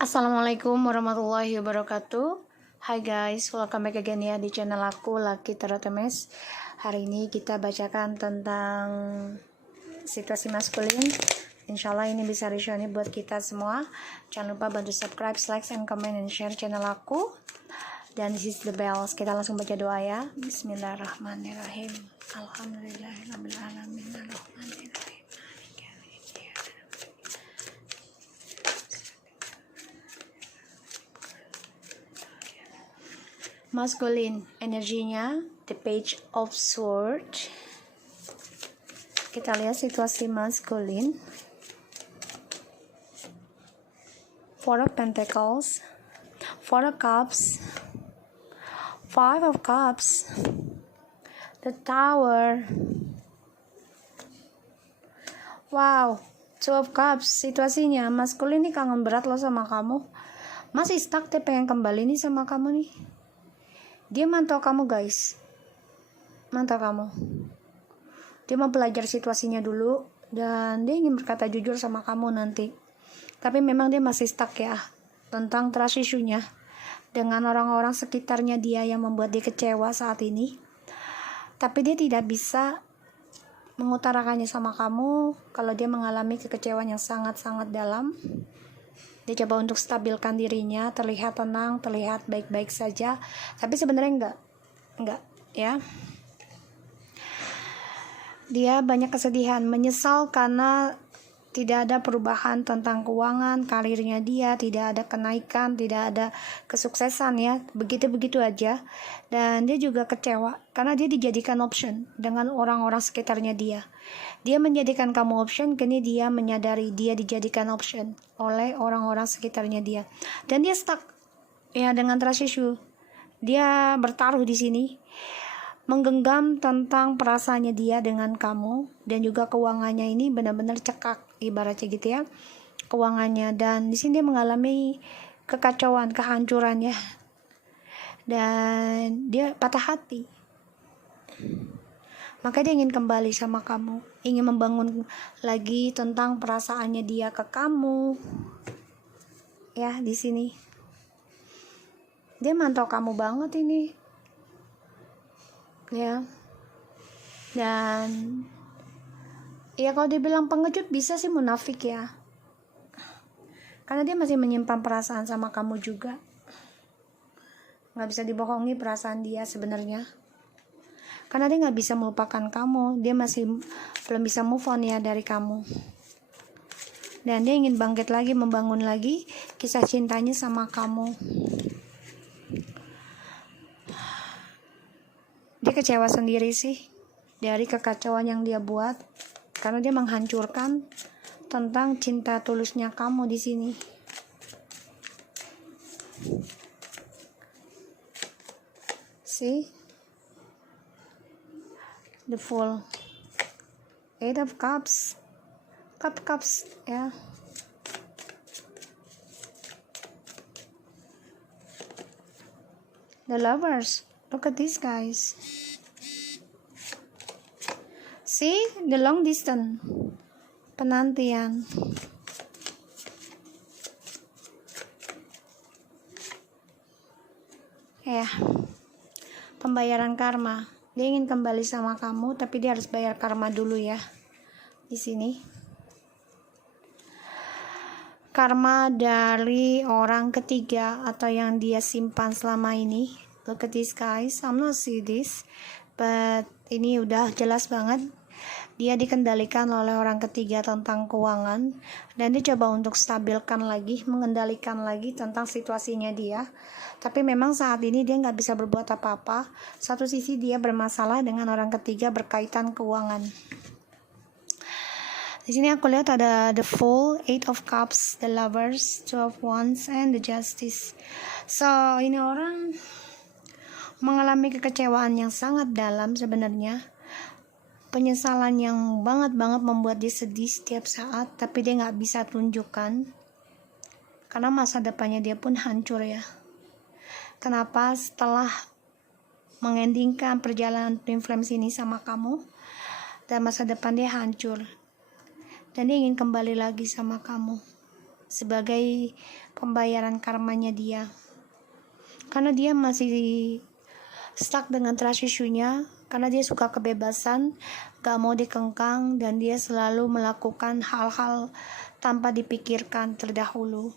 Assalamualaikum warahmatullahi wabarakatuh. Hai guys, welcome back again ya di channel aku Lucky Tarot MS. Hari ini kita bacakan tentang situasi maskulin. Insyaallah ini bisa resonate buat kita semua. Jangan lupa bantu subscribe, like, and comment, and share channel aku. Dan this is the bells. Kita langsung baca doa ya. Bismillahirrahmanirrahim. Alhamdulillahirabbil alamin. Arrahmanirrahim. Masculine energinya the page of sword. Kita lihat situasi masculine. Four of Pentacles, Four of Cups, Five of Cups, the Tower. Wow, Two of Cups. Situasinya masculine ini kangen berat loh sama kamu. Masih stuck, dia pengen kembali nih sama kamu nih. Dia mantau kamu guys, mantau kamu. Dia mau belajar situasinya dulu dan dia ingin berkata jujur sama kamu nanti. Tapi memang dia masih stuck ya tentang trust issue-nya dengan orang-orang sekitarnya dia yang membuat dia kecewa saat ini. Tapi dia tidak bisa mengutarakannya sama kamu kalau dia mengalami kekecewaan yang sangat-sangat dalam. Dia coba untuk stabilkan dirinya, terlihat tenang, terlihat baik-baik saja, tapi sebenarnya enggak ya. Dia banyak kesedihan, menyesal karena tidak ada perubahan tentang keuangan, karirnya dia, tidak ada kenaikan, tidak ada kesuksesan ya, begitu-begitu aja. Dan dia juga kecewa karena dia dijadikan option dengan orang-orang sekitarnya dia. Dia menjadikan kamu option, kini dia menyadari dia dijadikan option oleh orang-orang sekitarnya dia. Dan dia stuck ya dengan trust issue. Dia bertaruh di sini, menggenggam tentang perasaannya dia dengan kamu, dan juga keuangannya ini benar-benar cekak ibaratnya gitu ya, keuangannya. Dan di sini dia mengalami kekacauan, kehancuran ya, dan dia patah hati. Maka dia ingin kembali sama kamu, ingin membangun lagi tentang perasaannya dia ke kamu. Ya, di sini dia mantau kamu banget ini. Ya. Dan ya kalau dibilang pengecut bisa sih munafik ya. Karena dia masih menyimpan perasaan sama kamu juga. Nggak bisa dibohongi perasaan dia sebenarnya. Karena dia nggak bisa melupakan kamu, dia masih belum bisa move on ya dari kamu. Dan dia ingin bangkit lagi, membangun lagi kisah cintanya sama kamu. Dia kecewa sendiri sih dari kekacauan yang dia buat, karena dia menghancurkan tentang cinta tulusnya kamu di sini. See? The Fool, Eight of Cups, Cups ya. The Lovers, look at this guys. See, the long distance, penantian. Ya, pembayaran karma. Dia ingin kembali sama kamu, tapi dia harus bayar karma dulu ya. Di sini. Karma dari orang ketiga atau yang dia simpan selama ini. Look at this guys. I'm not see this, but ini udah jelas banget. Dia dikendalikan oleh orang ketiga tentang keuangan, dan dia coba untuk stabilkan lagi, mengendalikan lagi tentang situasinya dia. Tapi memang saat ini dia nggak bisa berbuat apa-apa. Satu sisi dia bermasalah dengan orang ketiga berkaitan keuangan. Di sini aku lihat ada the Fool, Eight of Cups, the Lovers, Two of Wands, and the Justice. So ini orang mengalami kekecewaan yang sangat dalam sebenarnya. Penyesalan yang banget membuat dia sedih setiap saat, tapi dia nggak bisa tunjukkan karena masa depannya dia pun hancur ya. Kenapa? Setelah mengendingkan perjalanan twin flames ini sama kamu, dan masa depan dia hancur, dan dia ingin kembali lagi sama kamu. sebagai pembayaran karmanya dia. Karena dia masih stuck dengan trust issue-nya, karena dia suka kebebasan, gak mau dikengkang, dan dia selalu melakukan hal-hal tanpa dipikirkan terdahulu.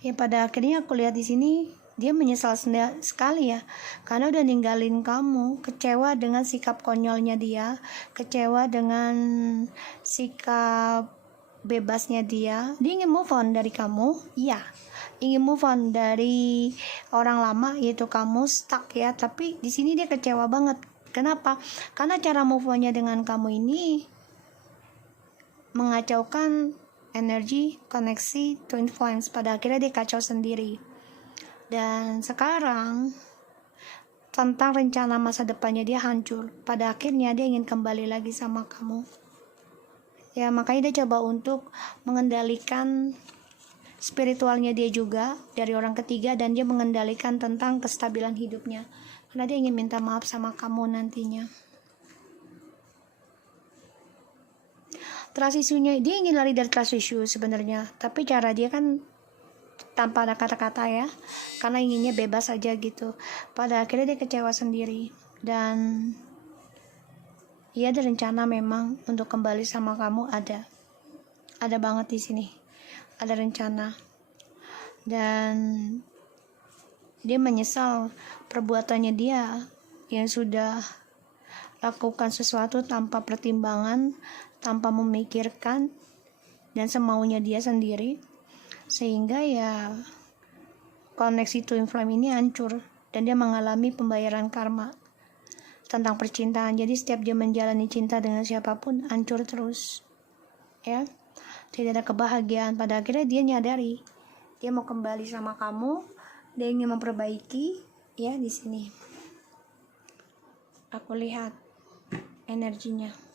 Ya pada akhirnya aku lihat di sini dia menyesal sekali ya, karena udah ninggalin kamu, kecewa dengan sikap konyolnya dia, kecewa dengan sikap bebasnya dia. Dia ingin move on dari kamu, iya, ingin move on dari orang lama yaitu kamu, stuck ya. Tapi di sini dia kecewa banget. Kenapa? Karena cara move onnya dengan kamu ini mengacaukan energi, koneksi, twin flames. Pada akhirnya dia kacau sendiri. Dan sekarang tentang rencana masa depannya dia hancur. Pada akhirnya dia ingin kembali lagi sama kamu. Ya makanya dia coba untuk mengendalikan spiritualnya dia juga dari orang ketiga, dan dia mengendalikan tentang kestabilan hidupnya. Karena dia ingin minta maaf sama kamu nantinya. Trust issue-nya, dia ingin lari dari trust issue sebenarnya, tapi cara dia kan tanpa ada kata-kata ya, karena inginnya bebas aja gitu. Pada akhirnya dia kecewa sendiri, dan dia ada rencana memang untuk kembali sama kamu, ada banget di sini, ada rencana. Dan dia menyesal perbuatannya dia yang sudah lakukan sesuatu tanpa pertimbangan, tanpa memikirkan, dan semaunya dia sendiri, sehingga ya koneksi twin flame ini hancur, dan dia mengalami pembayaran karma tentang percintaan. Jadi setiap dia menjalani cinta dengan siapapun hancur terus ya, tidak ada kebahagiaan. Pada akhirnya dia nyadari dia mau kembali sama kamu, dia ingin memperbaiki ya. Di sini aku lihat energinya.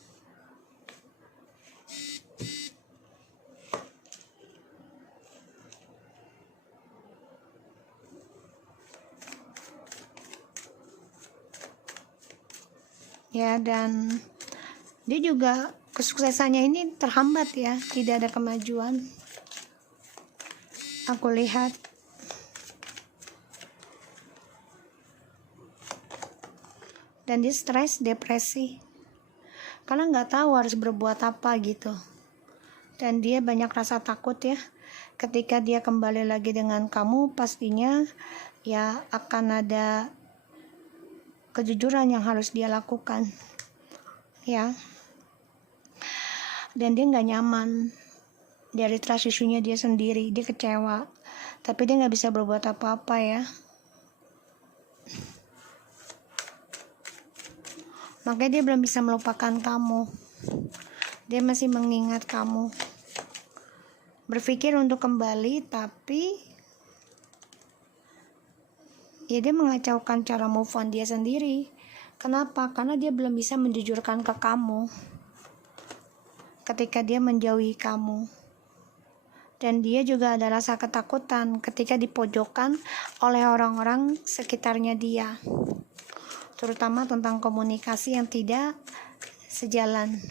Ya, dan dia juga kesuksesannya ini terhambat ya, tidak ada kemajuan. Aku lihat dan dia stres, depresi, karena nggak tahu harus berbuat apa gitu. Dan dia banyak rasa takut ya, ketika dia kembali lagi dengan kamu pastinya ya akan ada kejujuran yang harus dia lakukan ya. Dan dia nggak nyaman dari trust issue-nya dia sendiri, dia kecewa, tapi dia nggak bisa berbuat apa-apa ya. Makanya dia belum bisa melupakan kamu, dia masih mengingat kamu, berpikir untuk kembali, tapi ya dia mengacaukan cara move on dia sendiri. Kenapa? Karena dia belum bisa menjujurkan ke kamu ketika dia menjauhi kamu. Dan dia juga ada rasa ketakutan ketika dipojokkan oleh orang-orang sekitarnya dia, terutama tentang komunikasi yang tidak sejalan.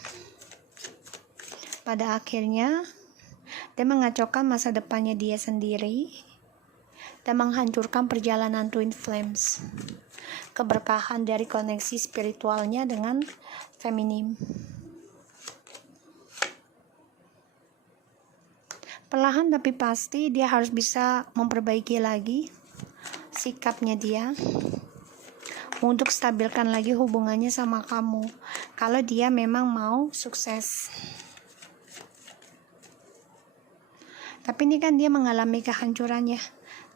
Pada akhirnya dia mengacaukan masa depannya dia sendiri dan menghancurkan perjalanan twin flames, keberkahan dari koneksi spiritualnya dengan feminim. Perlahan tapi pasti dia harus bisa memperbaiki lagi sikapnya dia untuk stabilkan lagi hubungannya sama kamu, kalau dia memang mau sukses. Tapi ini kan dia mengalami kehancurannya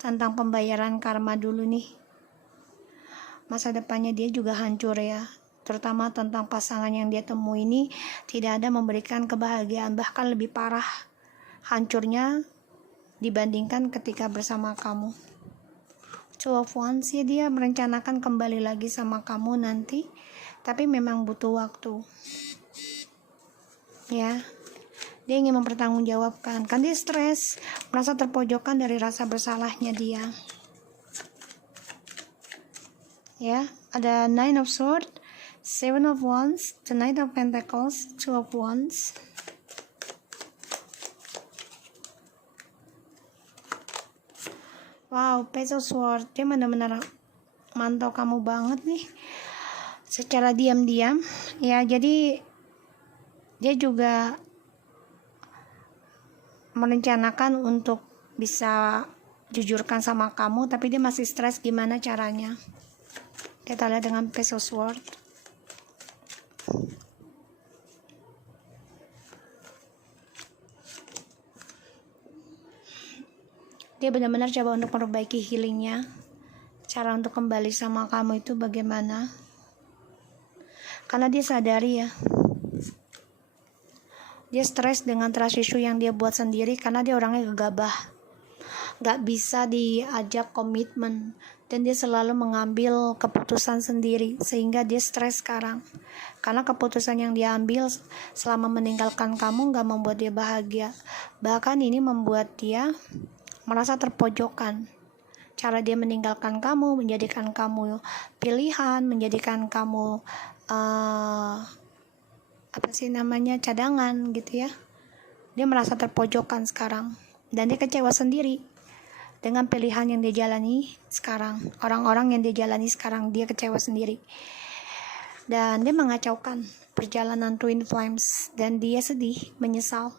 tentang pembayaran karma dulu nih. Masa depannya dia juga hancur ya, terutama tentang pasangan yang dia temui ini tidak ada memberikan kebahagiaan, bahkan lebih parah hancurnya dibandingkan ketika bersama kamu. Two of Wands ya, dia merencanakan kembali lagi sama kamu nanti, tapi memang butuh waktu ya. Dia ingin mempertanggungjawabkan, kan dia stres, merasa terpojokkan dari rasa bersalahnya dia ya. Ada Nine of Swords, Seven of Wands, the Knight of Pentacles, Two of Wands. Wow, Page of Swords, dia benar-benar mantau kamu banget nih secara diam-diam ya. Jadi dia juga merencanakan untuk bisa jujurkan sama kamu, tapi dia masih stres gimana caranya. Kita lihat dengan Page of Swords. Dia benar-benar coba untuk memperbaiki healingnya. Cara untuk kembali sama kamu itu bagaimana? Karena dia sadari ya, dia stres dengan trust issue yang dia buat sendiri karena dia orangnya gegabah, gak bisa diajak komitmen, dan dia selalu mengambil keputusan sendiri sehingga dia stres sekarang. Karena keputusan yang dia ambil selama meninggalkan kamu gak membuat dia bahagia, bahkan ini membuat dia merasa terpojokkan. Cara dia meninggalkan kamu, menjadikan kamu pilihan, menjadikan kamu cadangan gitu ya. Dia merasa terpojokkan sekarang, dan dia kecewa sendiri dengan pilihan yang dia jalani sekarang. Orang-orang yang dia jalani sekarang, dia kecewa sendiri, dan dia mengacaukan perjalanan Twin Flames, dan dia sedih, menyesal.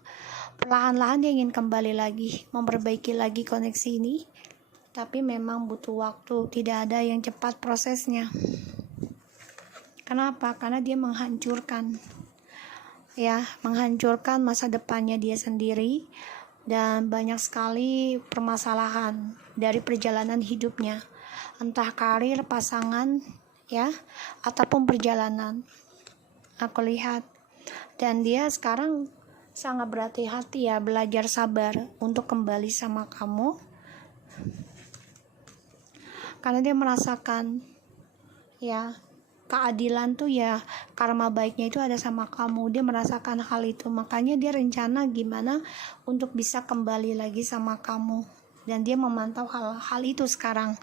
Perlahan-lahan dia ingin kembali lagi, memperbaiki lagi koneksi ini, tapi memang butuh waktu, tidak ada yang cepat prosesnya. Kenapa? Karena dia menghancurkan masa depannya dia sendiri, dan banyak sekali permasalahan dari perjalanan hidupnya, entah karir, pasangan ya, ataupun perjalanan. Aku lihat, dan dia sekarang sangat berhati-hati ya, belajar sabar untuk kembali sama kamu. Karena dia merasakan ya, keadilan tuh ya, karma baiknya itu ada sama kamu. Dia merasakan hal itu, makanya dia rencana gimana untuk bisa kembali lagi sama kamu, dan dia memantau hal itu sekarang.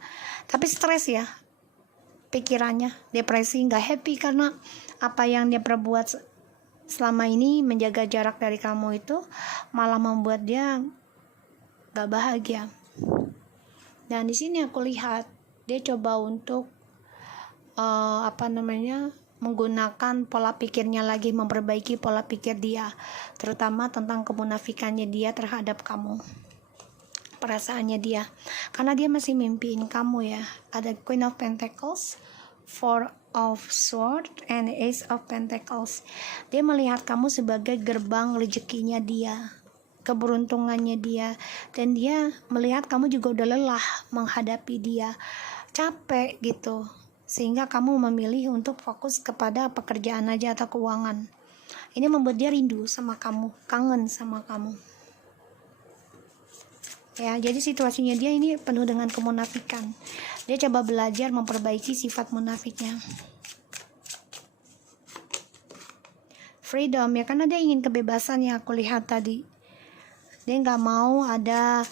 Tapi stres ya, pikirannya depresi, gak happy karena apa yang dia perbuat selama ini, menjaga jarak dari kamu itu malah membuat dia gak bahagia. Dan di sini aku lihat dia coba untuk menggunakan pola pikirnya lagi, memperbaiki pola pikir dia, terutama tentang kemunafikannya dia terhadap kamu, perasaannya dia, karena dia masih mimpiin kamu ya. Ada Queen of Pentacles, Four of Swords, and Ace of Pentacles. Dia melihat kamu sebagai gerbang rezekinya dia, keberuntungannya dia, dan dia melihat kamu juga udah lelah menghadapi dia, capek gitu, sehingga kamu memilih untuk fokus kepada pekerjaan aja atau keuangan. Ini membuat dia rindu sama kamu, kangen sama kamu ya. Jadi situasinya dia ini penuh dengan kemunafikan. Dia coba belajar memperbaiki sifat munafiknya. Freedom ya, karena dia ingin kebebasan ya, aku lihat tadi. Dia nggak mau ada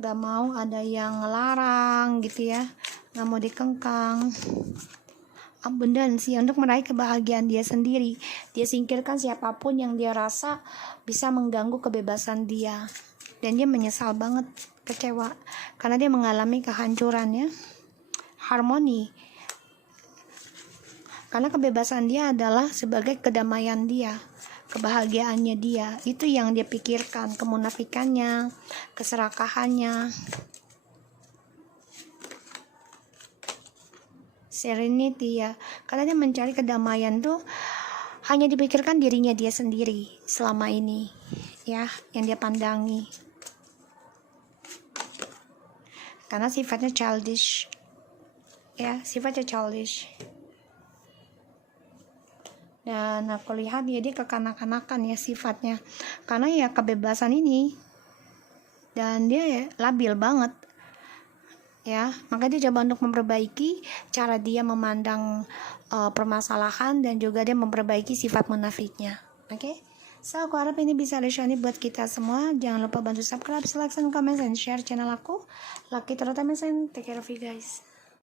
gak mau ada yang ngelarang gitu ya, gak mau dikengkang. Abundance untuk meraih kebahagiaan dia sendiri. Dia singkirkan siapapun yang dia rasa bisa mengganggu kebebasan dia, dan dia menyesal banget, kecewa karena dia mengalami kehancurannya. Harmoni, karena kebebasan dia adalah sebagai kedamaian dia, kebahagiaannya dia, itu yang dia pikirkan. Kemunafikannya, keserakahannya. Serenity ya, karena dia mencari kedamaian tuh hanya dipikirkan dirinya dia sendiri selama ini ya, yang dia pandangi, karena sifatnya childish ya, sifatnya childish. Dan aku lihat dia kekanak-kanakan ya sifatnya, karena ya kebebasan ini, dan dia ya labil banget ya. Maka dia coba untuk memperbaiki cara dia memandang permasalahan, dan juga dia memperbaiki sifat munafiknya. Oke? So aku harap ini bisa resonate buat kita semua. Jangan lupa bantu subscribe, like, and comment, and share channel aku. Lucky terutama, take care of you guys.